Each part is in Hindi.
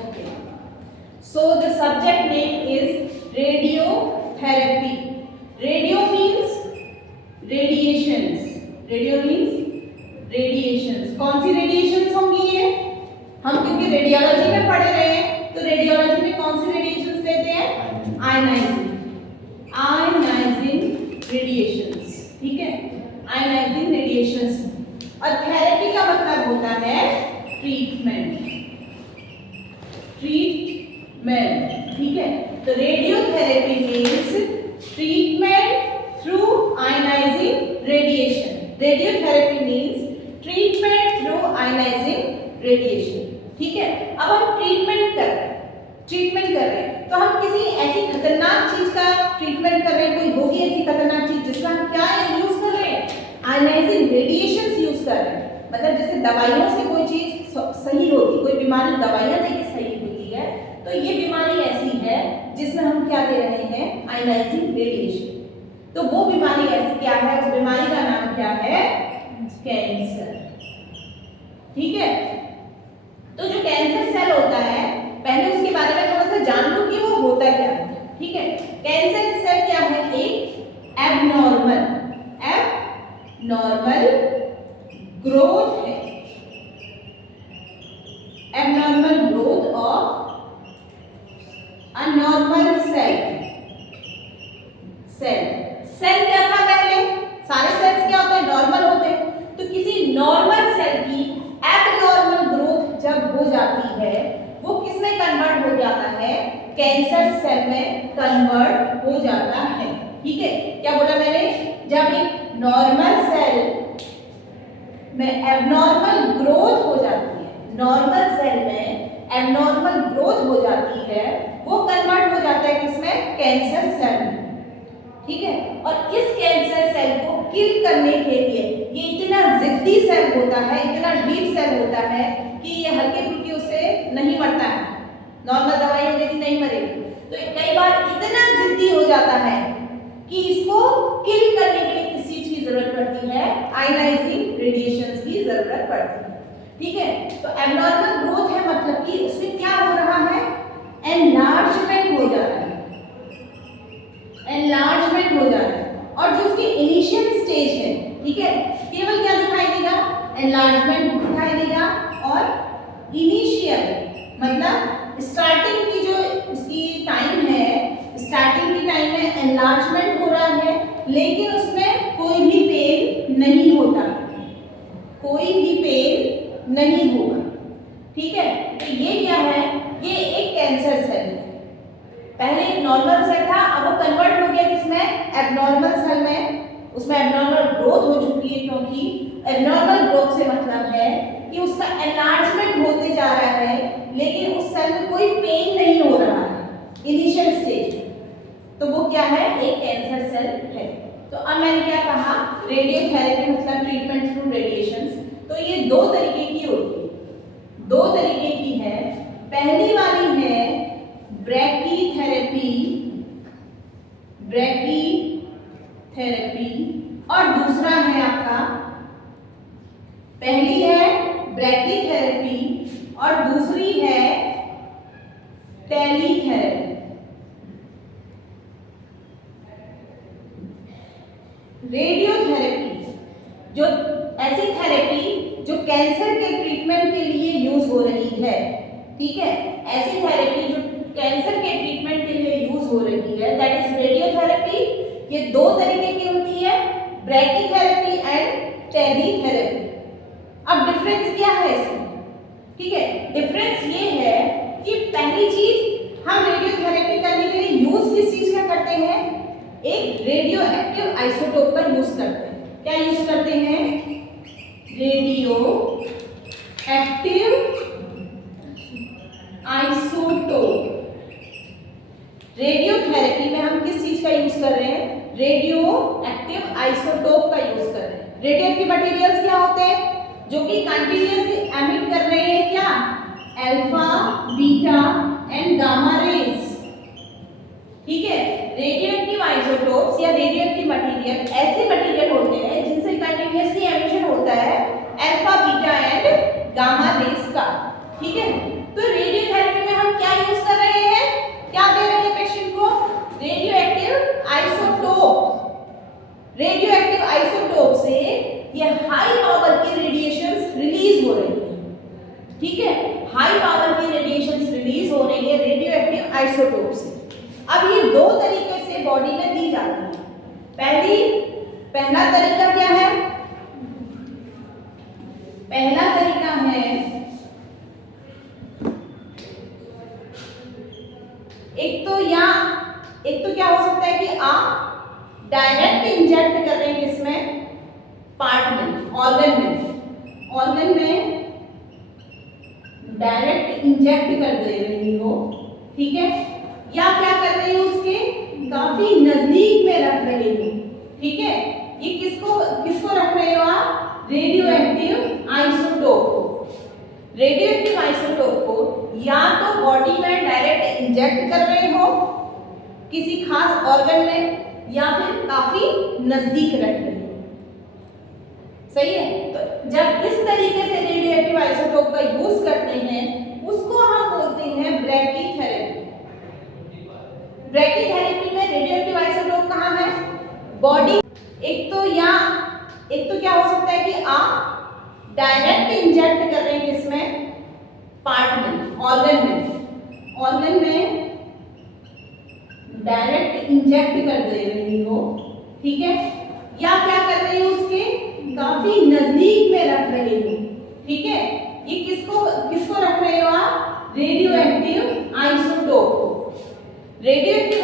Okay. So the subject name is radiotherapy. Radio means radiations. Radio means radiations. कौन सी radiations होंगी ये? हम क्योंकि रेडियोलॉजी में पढ़ रहे हैं तो रेडियोलॉजी में कौन सी रेडिएशंस लेते हैं? आयनाइजिंग रेडिएशंस, ठीक है, आयनाइजिंग रेडिएशंस। और थेरेपी का मतलब होता है ट्रीटमेंट, ठीक है। तो radiotherapy means treatment through ionising radiation. Radiotherapy means treatment through ionising radiation, ठीक है। अब हम ट्रीटमेंट कर रहे हैं तो हम किसी ऐसी खतरनाक चीज का ट्रीटमेंट कर रहे हैं। कोई होगी ऐसी खतरनाक चीज जिसमें हम क्या यूज कर रहे हैं? आयनाइजिंग रेडिएशंस यूज कर रहे हैं। मतलब जैसे दवाइयों से कोई चीज सही होती, कोई बीमारी दवाइयां देके सही होती है, तो ये बीमारी ऐसी है जिसमें हम क्या दे रहे हैं? Ionising radiation. तो वो बीमारी ऐसी क्या है? उस बीमारी का नाम क्या है? कैंसर, ठीक है। तो जो कैंसर सेल होता है, पहले उसके बारे में थोड़ा सा जान लो कि वो होता क्या है, ठीक है। कैंसर सेल क्या है? एक एबनॉर्मल ग्रोथ है, abnormal growth of a normal cell क्या था पहले? सारे सेल्स क्या होते हैं? नॉर्मल होते हैं। तो किसी नॉर्मल सेल की एबनॉर्मल ग्रोथ जब हो जाती है, वो किसमें कन्वर्ट हो जाता है? कैंसर सेल में कन्वर्ट हो जाता है, ठीक है। क्या बोला मैंने? जब एक नॉर्मल सेल में एबनॉर्मल ग्रोथ हो जाती है, नॉर्मल सेल में एबनॉर्मल ग्रोथ हो जाती है, वो कन्वर्ट हो जाता है किसमें? कैंसर सेल में, ठीक है। और इस कैंसर सेल को किल करने के लिए, ये इतना जिद्दी सेल होता है, इतना डीप सेल होता है कि ये हल्के फुल्के उससे नहीं मरता है, नॉर्मल दवाइयां देती नहीं मरेगी। तो कई बार इतना जिद्दी हो जाता है कि इसको किल करने के लिए किस चीज की जरूरत पड़ती है? आयनाइजिंग रेडिएशंस की जरूरत पड़ती है, ठीक है। तो एबनॉर्मल ग्रोथ है मतलब कि उसमें क्या हो रहा है? एनलार्जमेंट हो जा रहा है, और जो उसकी इनिशियल स्टेज है, ठीक है, केवल क्या दिखाई देगा? एनलार्जमेंट दिखाई देगा। और इनिशियल मतलब स्टार्टिंग की जो उसकी टाइम है, स्टार्टिंग की टाइम में एनलार्जमेंट हो रहा है, लेकिन उसमें कोई भी पेन नहीं होता, ठीक है। तो ये क्या है? ये एक कैंसर सेल है। पहले एक नॉर्मल सेल था, अब वो कन्वर्ट हो गया किसमें? एबनॉर्मल सेल में। उसमें एबनॉर्मल ग्रोथ हो चुकी है, क्योंकि एबनॉर्मल ग्रोथ से मतलब है कि उसका एनलार्जमेंट होते जा रहा है, लेकिन उस सेल में कोई पेन नहीं हो रहा है इनिशियल स्टेज। तो वो क्या है? एक कैंसर सेल है। तो अब मैंने क्या कहा? रेडियोथेरेपी मतलब ट्रीटमेंट थ्रू रेडिएशंस। तो ये दो तरीके की होती है, दो तरीके की है। पहली वाली है ब्रैकीथेरेपी, और दूसरा है आपका, पहली है ब्रैकीथेरेपी और दूसरी है टेलीथेरेपी। रेडियोथेरेपी जो ऐसी थेरेपी जो कैंसर के ट्रीटमेंट के लिए यूज हो रही है, ठीक है, ऐसी थेरेपी जो कैंसर के ट्रीटमेंट के लिए यूज हो रही है, दैट इज रेडियोथेरेपी। ये दो तरीके की होती है, ब्रैकीथेरेपी एंड टेलीथेरेपी। अब डिफरेंस क्या है इसमें? ठीक है, डिफरेंस ये है कि पहली चीज, हम रेडियोथेरेपी करने के लिए यूज किस चीज का करते हैं? एक रेडियो एक्टिव आइसोटोप का यूज करते हैं। क्या यूज करते हैं? Radio active isotope. रेडियोथेरेपी में हम किस चीज का यूज कर रहे हैं? रेडियो एक्टिव आइसोटोप का यूज कर रहे हैं। रेडियो एक्टिव मटेरियल्स क्या होते हैं? जो कि कंटिन्यूअसली एमिट कर रहे हैं क्या? Alpha, beta and gamma rays, ठीक है। रेडियोएक्टिव आइसोटोप्स या रेडियोएक्टिव मटेरियल ऐसे मटेरियल होते हैं जिनसे कंटिन्यूअसली एमिशन होता है alpha, beta and gamma rays का, ठीक है। तो रेडियोथेरेपी में रेडियो एक्टिव आइसोटोप से ये हाई पावर की रेडिएशंस रिलीज हो रही है, ठीक है, हाई पावर की रेडिएशंस रिलीज हो रही है रेडियो एक्टिव आइसोटोप से। अब ये दो तरीके से बॉडी में दी जाती है। पहला तरीका क्या है? पहला तरीका है, एक तो क्या हो सकता है कि आप डायरेक्ट इंजेक्ट कर रहे हैं किसमें? पार्ट में, ऑर्गन में डायरेक्ट इंजेक्ट कर दे रही हो, ठीक है, या क्या कर रही हो, उसके काफी नजदीक में रख रही हो, ठीक है। ये किसको रख रहे हो आप? रेडियो एक्टिव आइसोटोप को या तो बॉडी में डायरेक्ट इंजेक्ट कर रहे हो किसी खास ऑर्गन में या फिर काफी नजदीक रख रहे हो, सही है। तो जब इस तरीके से रेडियो एक्टिव आइसोटोप का यूज करते हैं उसको हम बोलते हैं ब्रैकीथेरेपी। ब्रैकीथेरेपी में रेडियो एक्टिव आइसोटोप कहाँ है? बॉडी। एक तो क्या हो सकता है कि आप डायरेक्ट इंजेक्ट कर रहे हैं किसमें? पार्ट में, ऑर्गन में डायरेक्ट इंजेक्ट कर दे रही हो, ठीक है, या क्या कर रही हो, उसके काफी नजदीक में रख रही हो, ठीक है। ये किसको रख रहे हो आप? रेडियो एक्टिव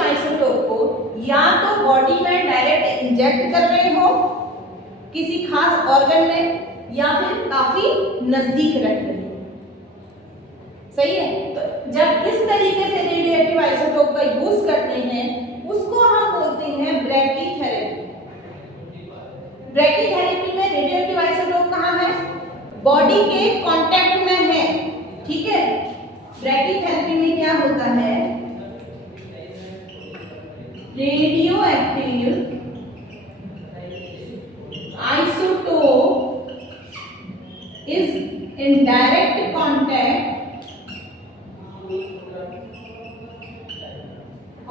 आइसोटोप को या तो बॉडी में डायरेक्ट इंजेक्ट कर रहे हो किसी खास ऑर्गन में या फिर काफी नजदीक रख रहे हो, सही है। तो जब इस तरीके से रेडियो एक्टिव आइसोटोप का यूज करते हैं उसको हम बोलते हैं ब्रैकीथेरेपी। ब्रैकीथेरेपी में रेडियो एक्टिव आइसोटोप कहाँ है? बॉडी के कांटेक्ट में है, ठीक है। ब्रैकीथेरेपी में क्या होता है? Radio active isotope is in direct contact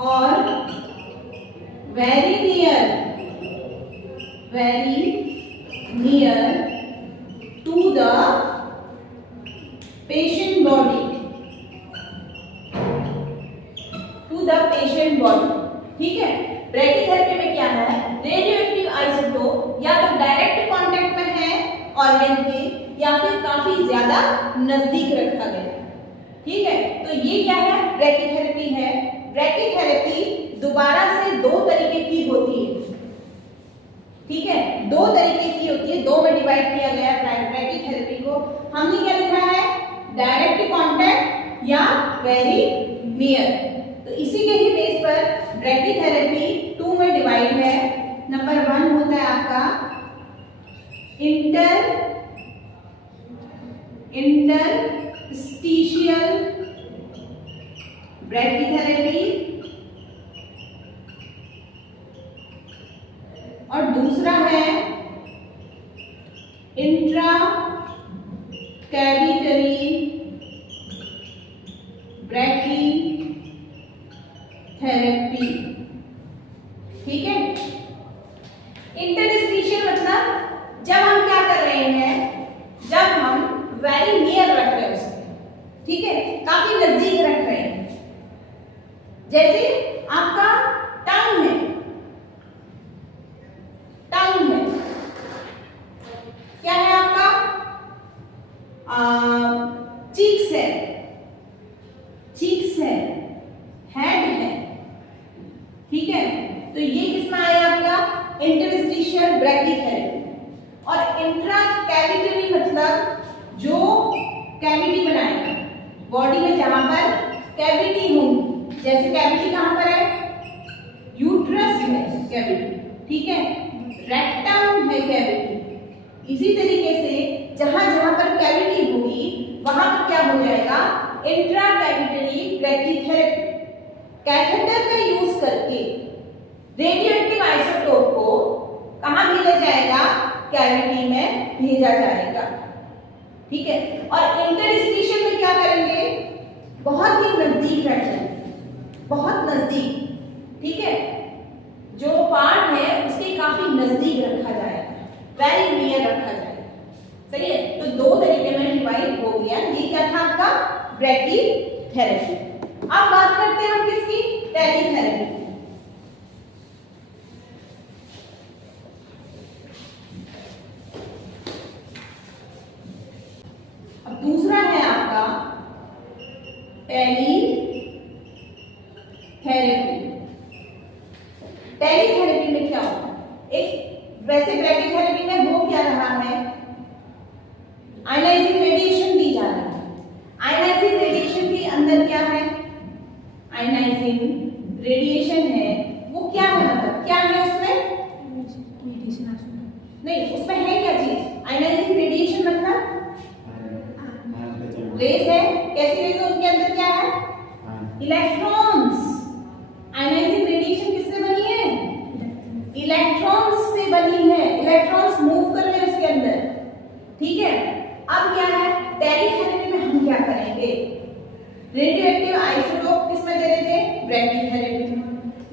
or very near to the patient body, ठीक है। ब्रैकीथेरेपी में क्या है? रेडियो एक्टिव आइसोटोप या तो डायरेक्ट कांटेक्ट में है ऑर्गन के या फिर काफी ज्यादा नजदीक रखा गया, ठीक है। तो ये क्या है? ब्रैकीथेरेपी है। ब्रैकीथेरेपी दोबारा से दो तरीके की होती है, ठीक है, दो तरीके की होती है, दो में डिवाइड किया गया है ब्रैकीथेरेपी को। हमने क्या लिखा है? डायरेक्ट कांटेक्ट या वेरी नियर। तो इसी के ही बेस पर ब्रैकीथेरेपी 2 में डिवाइड है। नंबर 1 होता है आपका इंटरस्टिशियल ब्रैकीथेरेपी और दूसरा है इंट्रा कैविटरी ब्रैकीथेरेपी, ठीक है। इंटरस्टिशियल मतलब जब हम क्या कर रहे हैं, जब हम वेरी नियर रख रहे हैं उसके, ठीक है, काफी नजदीक रख रहे हैं। जैसे आपका टंग है, क्या है आपका? चीक्स है, हेड है, ठीक है। तो ये किसमें आया आपका? Interstitial brachytherapy. और इंट्रा कैविटरी मतलब जो कैविटी बनाएगा बॉडी में, जहां पर कैविटी होंगी, जैसे कैविटी कहां पर है? यूट्रस में कैविटी, ठीक है, रेक्टम है कैविटी। इसी तरीके से जहां जहां पर कैविटी होगी वहां पर क्या हो जाएगा? Intra cavitary brachytherapy. कैथेटर का यूज करके रेडियो एक्टिव आइसोटोप को कहां भेजा जाएगा? कैविटी में भेजा जाएगा, ठीक है। और इंटरस्टिशियल में क्या करेंगे? बहुत ही नजदीक रखेंगे, बहुत नजदीक, ठीक है, जो पार्ट है उसके काफी नजदीक वेरी नियर रखा जाए। सही है, तो दो तरीके में डिवाइड हो गया। ये क्या था आपका ब्रैकीथेरेपी। अब बात करते हैं हम किसकी, टेलीथेरेपी की। अब दूसरा है आपका टेलीथेरेपी। टेलीथेरेपी में क्या होता है, एक वैसे ब्रैकीथेरेपी में हो क्या रहा है, आयनाइजिंग रेडिएशन दी जा रही है। आयनाइजिंग रेडिएशन के अंदर क्या है, आयनाइजिंग रेडिएशन है, वो क्या है, मतलब क्या है उसमें, नहीं उसमें है क्या चीज, आयनाइजिंग रेडिएशन मतलब रेस है। कैसी रेस है, उनके अंदर क्या है, इलेक्ट्रॉन्स। आयनाइजिंग रेडिएशन किससे बनी है, इलेक्ट्रॉन्स से बनी है। इलेक्ट्रॉन्स मूव कर रहे हैं उसके अंदर, ठीक है। अब क्या है, टेलीथेरेपी में हम क्या करेंगे, रेडियो एक्टिव आइसोटोप किसमें दे रहे थे, ब्रैकीथेरेपी में।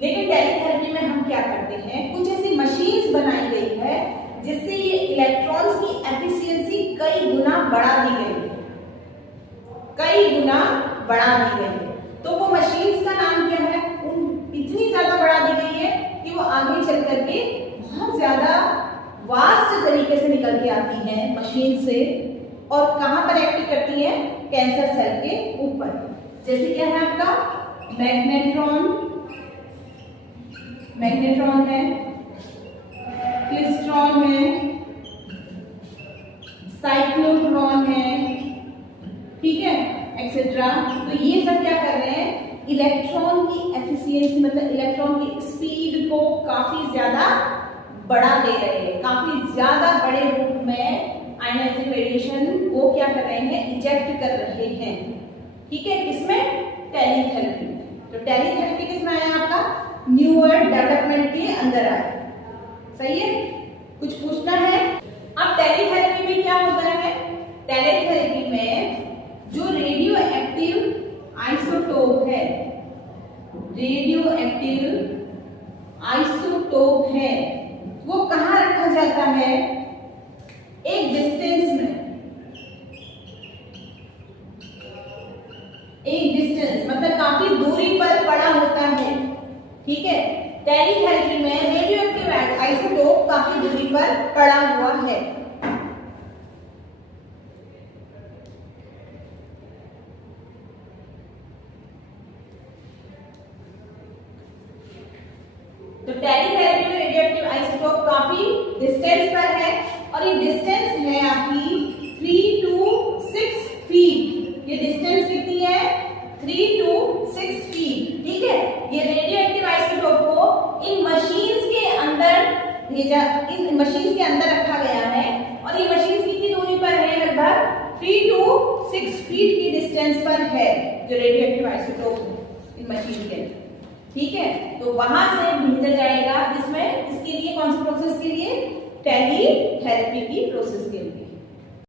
लेकिन टेलीथेरेपी में हम क्या करते हैं, कुछ ऐसी मशीन्स बनाई गई है जिससे ये इलेक्ट्रॉन्स की एफिशिएंसी कई गुना बढ़ा दी गई है, कई गुना बढ़ा दी गई है। तो वो मशीन्स का नाम क्या है, इतनी ज्यादा बढ़ा दी गई है कि वो आगे चल करके बहुत ज्यादा वास्ट तरीके से निकल के आती है मशीन से, और कहां पर एक्ट करती है, कैंसर सेल के ऊपर। जैसे क्या है आपका मैग्नेट्रॉन, मैग्नेट्रॉन है, क्लिस्ट्रॉन है, साइक्लोट्रॉन है, ठीक है, एक्सेट्रा। तो ये सब क्या कर रहे हैं, इलेक्ट्रॉन की एफिशिएंसी मतलब इलेक्ट्रॉन की स्पीड को काफी ज्यादा बढ़ा दे रहे हैं, काफी ज्यादा बड़े रूप में आयनाइजिंग रेडिएशन को क्या कर रहे हैं, इजेक्ट कर रहे हैं, ठीक है। किसमें, टेलीथेरेपी में। तो टेलीथेरेपी किसमें आया आपका, न्यूअर डेवलपमेंट के अंदर आया। सही है, कुछ पूछना है। अब टेलीथेरेपी में क्या होता है, टेलीथेरेपी में जो रेडियो एक्टिव आइसोटोप है, रेडियो एक्टिव आइसोटोप है, वो कहां रखा जाता है, एक डिस्टेंस में, एक डिस्टेंस मतलब काफी दूरी पर पड़ा होता है, ठीक है। टेलीथेरेपी में रेडियो एक्टिव आइसोटोप काफी दूरी पर पड़ा हुआ है। तो टेलीथेरेपी में रेडियो एक्टिव आइसोटोप काफी डिस्टेंस पर है, और ये डिस्टेंस है आपकी 3 to 6 फीट। ये डिस्टेंस कितनी है, 3 to 6 फीट, ठीक है। ये रेडियो एक्टिव आइसोटोप को इन मशीन्स के अंदर भेजा, इन मशीन्स के अंदर रखा गया है, और ये मशीन्स कितनी दूरी पर है, लगभग 3 to 6 फीट की डिस्टेंस पर है जो रेडियो एक्टिव आइसोटोप इन मशीन के, ठीक है। तो वहां से भेजा जाएगा, जिसमें इसके लिए कौन सी प्रोसेस के लिए, टेलीथेरेपी की प्रोसेस के लिए।